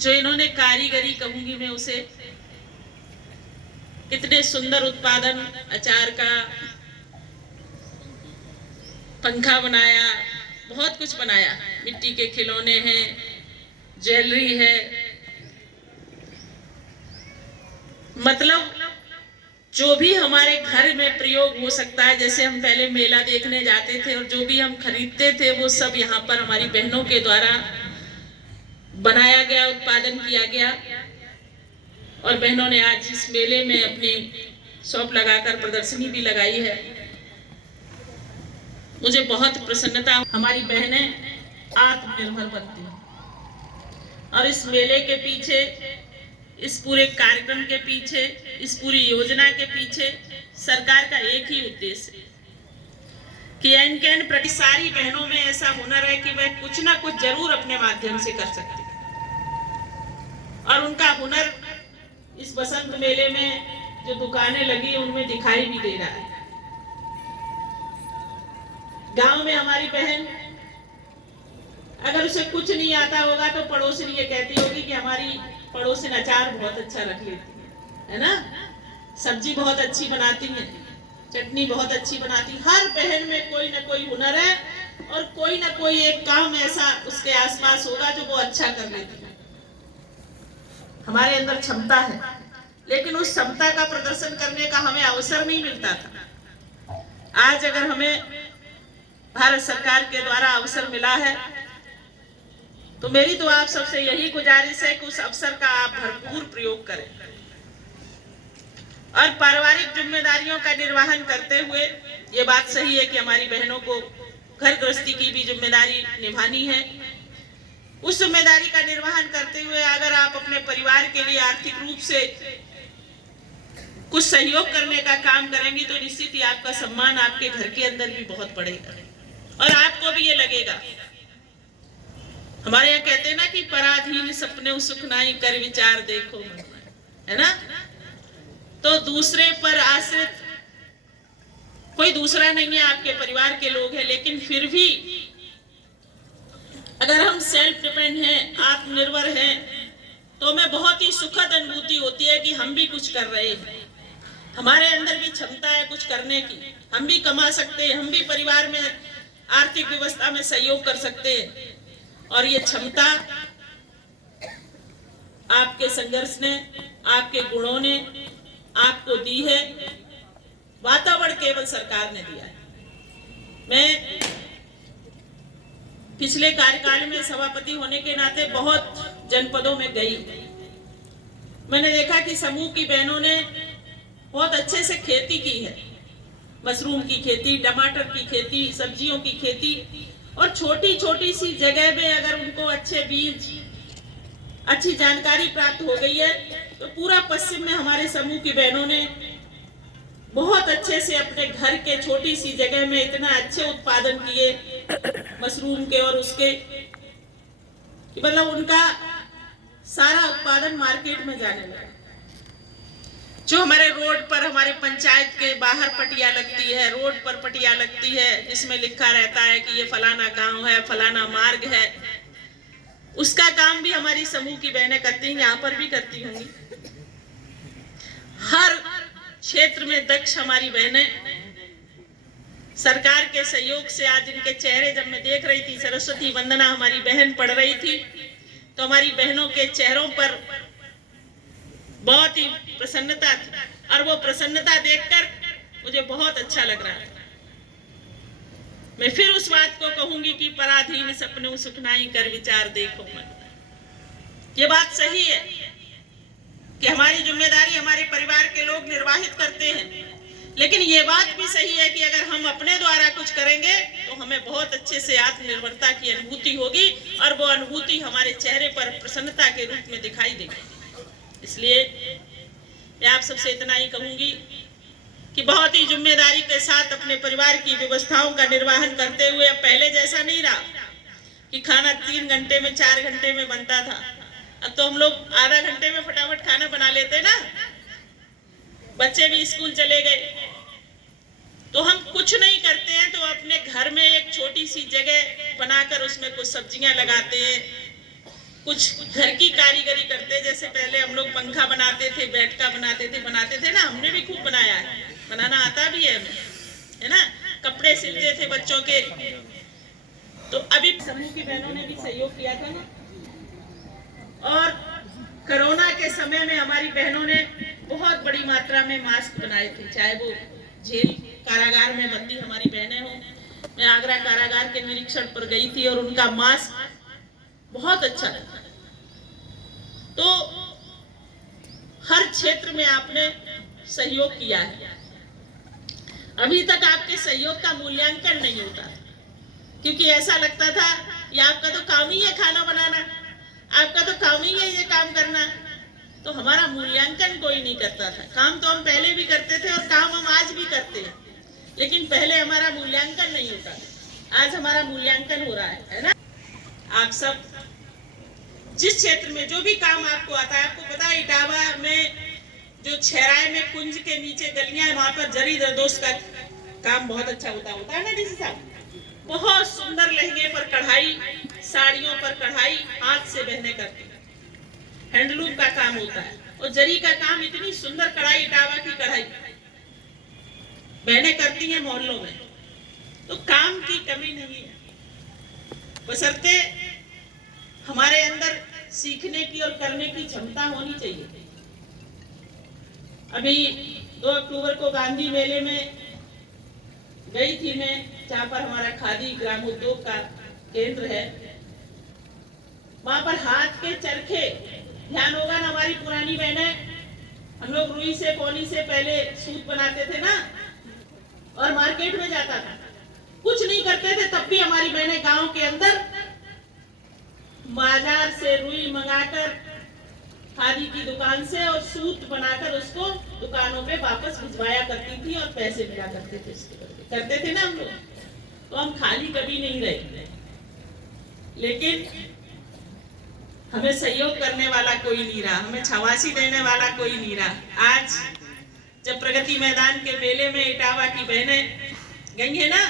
जो इन्होंने कारीगरी कहूंगी मैं उसे, कितने सुंदर उत्पादन, अचार का पंखा बनाया, बहुत कुछ बनाया, मिट्टी के खिलौने हैं, ज्वेलरी है, मतलब जो भी हमारे घर में प्रयोग हो सकता है। जैसे हम पहले मेला देखने जाते थे और जो भी हम खरीदते थे वो सब यहाँ पर हमारी बहनों के द्वारा बनाया गया, उत्पादन किया गया। और बहनों ने आज इस मेले में अपनी शॉप लगाकर प्रदर्शनी भी लगाई है। मुझे बहुत प्रसन्नता, हमारी बहनें आत्मनिर्भर बनती हैं। और इस मेले के पीछे, इस पूरे कार्यक्रम के पीछे, इस पूरी योजना के पीछे सरकार का एक ही उद्देश्य है कि एन प्रति सारी बहनों में ऐसा हुनर है कि वह कुछ ना कुछ जरूर अपने माध्यम से कर सकती है। और उनका हुनर इस बसंत मेले में जो दुकानें लगी उनमें दिखाई भी दे रहा है। गांव में हमारी बहन अगर उसे कुछ नहीं आता होगा तो पड़ोसिन ये कहती होगी कि हमारी पड़ोसिन अचार बहुत अच्छा रख लेती है ना, सब्जी बहुत अच्छी बनाती है, चटनी बहुत अच्छी बनाती है। हर बहन में कोई ना कोई हुनर है और कोई ना कोई एक काम ऐसा उसके आसपास होगा जो वो अच्छा कर लेती है। हमारे अंदर क्षमता है, लेकिन उस क्षमता का प्रदर्शन करने का हमें अवसर नहीं मिलता था। आज अगर हमें भारत सरकार के द्वारा अवसर मिला है तो मेरी तो आप सबसे यही गुजारिश है कि उस अवसर का आप भरपूर प्रयोग करें और पारिवारिक जिम्मेदारियों का निर्वहन करते हुए, ये बात सही है कि हमारी बहनों को घर गृहस्थी की भी जिम्मेदारी निभानी है। उस जिम्मेदारी का निर्वहन करते हुए अगर आप अपने परिवार के लिए आर्थिक रूप से कुछ सहयोग करने का काम करेंगी तो निश्चित ही आपका सम्मान आपके घर के अंदर भी बहुत बढ़ेगा और आपको भी ये लगेगा। हमारे यहाँ कहते हैं ना कि पराधीन सपने सुख नाई कर विचार देखो, है ना। तो दूसरे पर आश्रित कोई दूसरा नहीं है, आपके परिवार के लोग हैं, लेकिन फिर भी अगर हम सेल्फ डिपेंड हैं, आत्मनिर्भर हैं, तो हमें बहुत ही सुखद अनुभूति होती है कि हम भी कुछ कर रहे हैं, हमारे अंदर भी क्षमता है कुछ करने की, हम भी कमा सकते हैं, हम भी परिवार में आर्थिक व्यवस्था में सहयोग कर सकते हैं। और ये क्षमता आपके संघर्ष ने, आपके गुणों ने आपको दी है, वातावरण केवल सरकार ने दिया है। मैं पिछले कार्यकाल में सभापति होने के नाते बहुत जनपदों में गई, मैंने देखा कि समूह की बहनों ने बहुत अच्छे से खेती की है, मशरूम की खेती, टमाटर की खेती, सब्जियों की खेती, और छोटी छोटी सी जगह में अगर उनको अच्छे बीज, अच्छी जानकारी प्राप्त हो गई है तो पूरा पश्चिम में हमारे समूह की बहनों ने बहुत अच्छे से अपने घर के छोटी सी जगह में इतना अच्छे उत्पादन किए मशरूम के और उसके, मतलब उनका सारा उत्पादन मार्केट में जाने लगा। जो हमारे रोड पर, हमारे पंचायत के बाहर पटिया लगती है, रोड पर पटिया लगती है जिसमें लिखा रहता है कि ये फलाना गांव है, फलाना मार्ग है, उसका काम भी हमारी समूह की बहनें करती हैं, यहाँ पर भी करती होंगी। हर क्षेत्र में दक्ष हमारी बहनें सरकार के सहयोग से, आज इनके चेहरे जब मैं देख रही थी, सरस्वती वंदना हमारी बहन पढ़ रही थी, तो हमारी बहनों के चेहरों पर बहुत ही प्रसन्नता थी और वो प्रसन्नता देखकर मुझे बहुत अच्छा लग रहा था। मैं फिर उस बात को कहूंगी कि पराधीन सपने सुख नाई कर विचार देखो मन। ये बात सही है कि हमारी जिम्मेदारी हमारे परिवार के लोग निर्वाहित करते हैं, लेकिन ये बात भी सही है कि अगर हम अपने द्वारा कुछ करेंगे तो हमें बहुत अच्छे से आत्मनिर्भरता की अनुभूति होगी और वो अनुभूति हमारे चेहरे पर प्रसन्नता के रूप में दिखाई देगी। इसलिए मैं आप सबसे इतना ही कहूंगी कि बहुत ही जिम्मेदारी के साथ अपने परिवार की व्यवस्थाओं का निर्वहन करते हुए, अब पहले जैसा नहीं रहा कि खाना 3 घंटे में 4 घंटे में बनता था। अब तो हम लोग आधा घंटे में फटाफट खाना बना लेते ना, बच्चे भी स्कूल चले गए तो हम कुछ नहीं करते हैं तो अपने घर में एक छोटी सी जगह बनाकर उसमें कुछ सब्जियां लगाते हैं, कुछ घर की कारीगरी करते, जैसे पहले हम लोग पंखा बनाते थे, बैठका बनाते थे ना, हमने भी खूब बनाया है, बनाना आता भी है हमें, है ना। कपड़े सिलते थे बच्चों के। तो अभी समूह की बहनों ने भी सहयोग किया था ना। और कोरोना के समय में हमारी बहनों ने बहुत बड़ी मात्रा में मास्क बनाए थे, चाहे वो जेल कारागार में बंदी हमारी बहनें हों। मैं आगरा कारागार के निरीक्षण पर गई थी और उनका मास्क बहुत अच्छा लगा। तो हर क्षेत्र में आपने सहयोग किया है। अभी तक आपके सहयोग का मूल्यांकन नहीं होता, क्योंकि ऐसा लगता था कि आपका तो काम ही है खाना बनाना, आपका तो काम ही है ये काम करना। तो हमारा मूल्यांकन कोई नहीं करता था। काम तो हम पहले भी करते थे और काम हम आज भी करते हैं, लेकिन पहले हमारा मूल्यांकन नहीं होता। आज हमारा मूल्यांकन हो रहा है ना। आप सब जिस क्षेत्र में जो भी काम आपको आता है, आपको पता है इटावा में जो छहराए में कुंज के नीचे गलियां है, वहां पर जरी जरदोश का काम बहुत अच्छा होता है ना डीसी साहब। बहुत सुंदर लहंगे पर कढ़ाई, साड़ियों पर कढ़ाई हाथ से बहने करती है, हैंडलूम का काम होता है। और जरी का काम, इतनी सुंदर कढ़ाई, इटावा की कढ़ाई बहने करती हैं मोहल्लों में। तो काम की कमी नहीं है, बशर्ते हमारे अंदर सीखने की और करने की क्षमता होनी चाहिए। अभी 2 अक्टूबर को गांधी मेले में गई थी मैं, जहाँ पर हमारा खादी ग्राम उद्योग का केंद्र है। वहां पर हाथ के चरखे, ध्यान होगा ना, हमारी पुरानी बहनें, हम लोग रुई से पौनी से पहले सूत बनाते थे ना, और मार्केट में जाता था, कुछ नहीं करते थे, तब भी हमारी बहनें गांव के अंदर बाजार से रुई मंगाकर खादी की दुकान से और सूत बनाकर उसको दुकानों पे वापस भिजवाया करती थी और पैसे मिला करते थे, करते थे ना हम लोग। तो हम खाली कभी नहीं रहे, लेकिन हमें सहयोग करने वाला कोई नहीं रहा, हमें शाबाशी देने वाला कोई नहीं रहा। आज जब प्रगति मैदान के मेले में इटावा की बहनें गई है ना,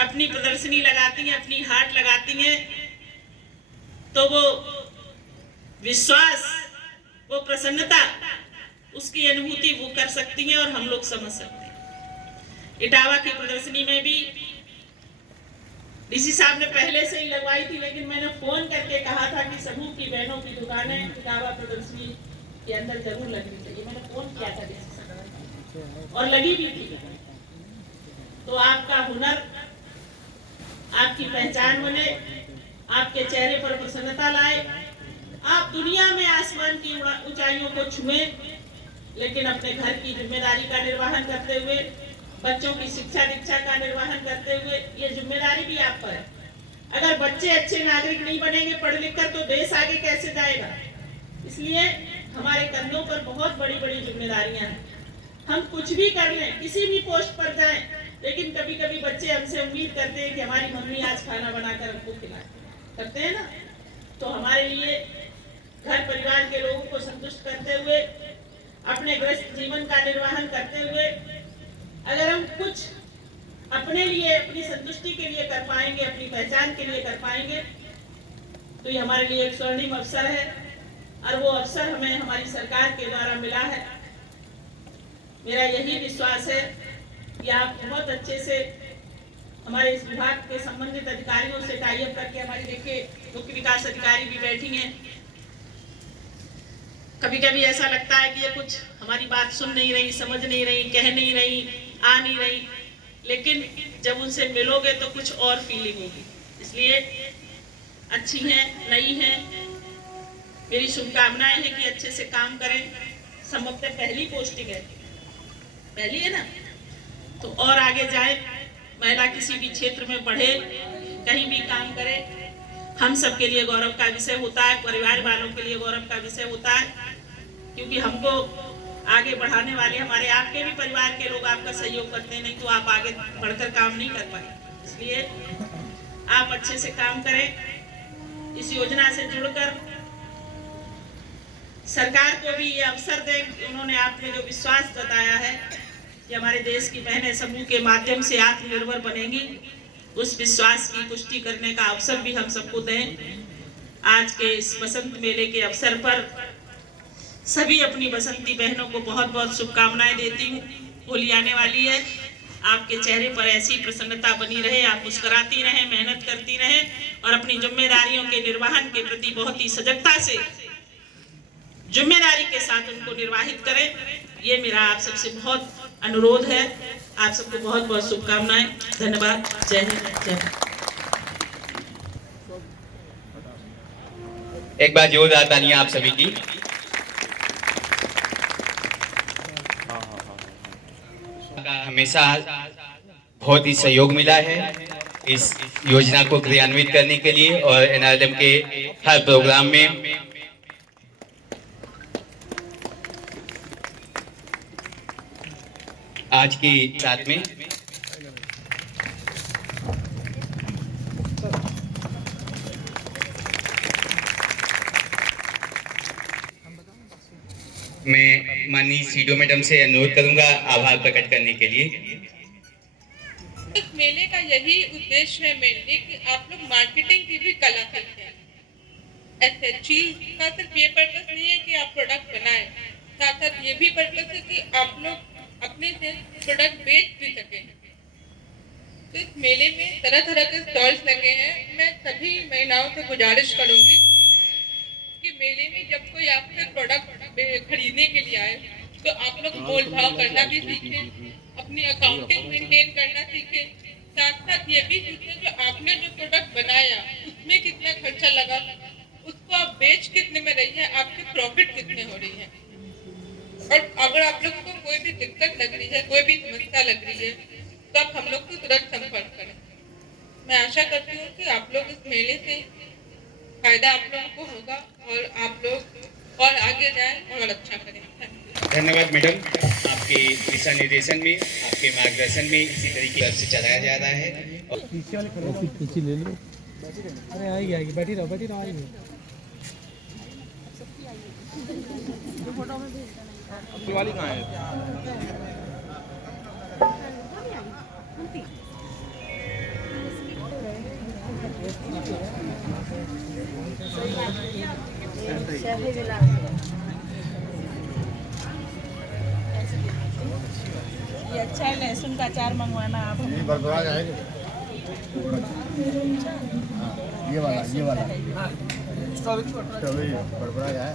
अपनी प्रदर्शनी लगाती हैं, अपनी हाट लगाती हैं, तो वो विश्वास, वो प्रसन्नता, उसकी अनुभूति वो कर सकती हैं और हम लोग समझ सकते हैं। इटावा की प्रदर्शनी में भी डीसी साहब ने पहले से ही लगवाई थी, लेकिन मैंने फोन करके कहा था कि समूह की बहनों की दुकानें इटावा प्रदर्शनी के अंदर जरूर लगनी चाहिए। मैंने फोन किया था डीसी साहब और लगी भी थी। तो आपका हुनर, आपकी पहचान बने, आपके चेहरे पर प्रसन्नता लाए, आप दुनिया में आसमान की ऊंचाइयों को छुएं, लेकिन अपने घर की जिम्मेदारी का निर्वहन करते हुए, बच्चों की शिक्षा दीक्षा का निर्वहन करते हुए, ये जिम्मेदारी भी आप पर है। अगर बच्चे अच्छे नागरिक नहीं बनेंगे पढ़ लिख कर, तो देश आगे कैसे जाएगा। इसलिए हमारे कंधों पर बहुत बड़ी बड़ी जिम्मेदारियां हैं। हम कुछ भी कर लें, किसी भी पोस्ट पर जाएं, लेकिन कभी कभी बच्चे हमसे उम्मीद करते हैं कि हमारी मम्मी आज खाना बनाकर हमको खिलाए, करते हैं ना। तो हमारे लिए घर परिवार के लोगों को संतुष्ट करते हुए, अपने ग्रस्त जीवन का निर्वहन करते हुए, अगर हम कुछ अपने लिए, अपनी संतुष्टि के लिए कर पाएंगे, अपनी पहचान के लिए कर पाएंगे, तो ये हमारे लिए एक स्वर्णिम अवसर है। और वो अवसर हमें हमारी सरकार के द्वारा मिला है। मेरा यही विश्वास है कि आप बहुत अच्छे से हमारे इस विभाग के संबंधित अधिकारियों से टाई अप करके, हमारी देखिए मुख्य विकास अधिकारी भी बैठी हैं। कभी कभी ऐसा लगता है कि ये कुछ हमारी बात सुन नहीं रही, समझ नहीं रही, कह नहीं रही, आ नहीं रही, लेकिन जब उनसे मिलोगे तो कुछ और फीलिंग होगी। इसलिए अच्छी हैं, नई हैं, मेरी शुभकामनाएं हैं कि अच्छे से काम करें। संभवतः पहली पोस्टिंग है, पहली है ना, तो और आगे जाए, महिला किसी भी क्षेत्र में बढ़े, कहीं भी काम करे, हम सबके लिए गौरव का विषय होता है, परिवार वालों के लिए गौरव का विषय होता है, क्योंकि हमको आगे बढ़ाने वाले हमारे आपके भी परिवार के लोग आपका सहयोग करते हैं, नहीं तो आप आगे बढ़कर काम नहीं कर पाए। इसलिए आप अच्छे से काम करें, इस योजना से जुड़कर सरकार को भी ये अवसर दें। उन्होंने आप में जो विश्वास जताया है कि हमारे देश की बहनें समूह के माध्यम से आत्मनिर्भर बनेंगी, उस विश्वास की पुष्टि करने का अवसर भी हम सबको दें। आज के इस बसंत मेले के अवसर पर सभी अपनी बसंती बहनों को बहुत बहुत शुभकामनाएं देती हूँ। होली आने वाली है, आपके चेहरे पर ऐसी प्रसन्नता बनी रहे, आप मुस्कुराती रहें, मेहनत करती रहें और अपनी जिम्मेदारियों के निर्वहन के प्रति बहुत ही सजगता से जिम्मेदारी के साथ उनको निर्वाहित करें। ये मेरा आप सबसे बहुत अनुरोध है। आप सबको बहुत बहुत शुभकामनाएं। धन्यवाद। जय हिंद, जय भारत। एक बार जोरदार तालियां आप सभी की। हमेशा बहुत ही सहयोग मिला है इस योजना को क्रियान्वित करने के लिए और एनआरएलएम के हर प्रोग्राम में आज के साथ में मैं माननीय सीडो मैडम से अनुरोध करूंगा आभार प्रकट करने के लिए। इस मेले का यही उद्देश्य है मेनली कि आप लोग मार्केटिंग की भी कला सीखें। एसएचजी का सिर्फ ये पर्पस नहीं है कि आप प्रोडक्ट बनाएं, साथ साथ ये भी पर्पस है कि आप लोग अपने से प्रोडक्ट बेच भी सकें। तो इस मेले में तरह तरह के स्टॉल्स लगे हैं। मैं सभी महिलाओं से गुजारिश करूंगी कि मेले में जब कोई आपसे प्रोडक्ट खरीदने के लिए आए तो आप लोग मोल भाव करना भी सीखें, अपनी अकाउंटिंग मेंटेन करना सीखें, साथ साथ ये भी सीखें जो आपने जो प्रोडक्ट बनाया उसमें कितना खर्चा लगा, उसको आप बेच कितने में रही है, आपकी प्रॉफिट कितने हो रही है। और अगर आप लोगों को कोई भी दिक्कत लग रही है, कोई भी समस्या लग रही है तो आप हम लोग को तुरंत संपर्क करें। मैं आशा करती हूँ कि आप लोग इस मेले से फायदा आप लोगों को होगा और आप लोग और आगे जाएं और अच्छा करें। धन्यवाद मैडम, आपके दिशा निर्देशन में, आपके मार्गदर्शन में इसी तरीके से चलाया जा रहा है। पीछे ले लो। अरे आएगी आएगी, बैठी रहो आएगी। वाली कहाँ है? ये अच्छा है, लहसुन का अचार मंगवाना आप। बरबरा जाएगा। ये वाला स्ट्रॉबेरी बरबरा जाए।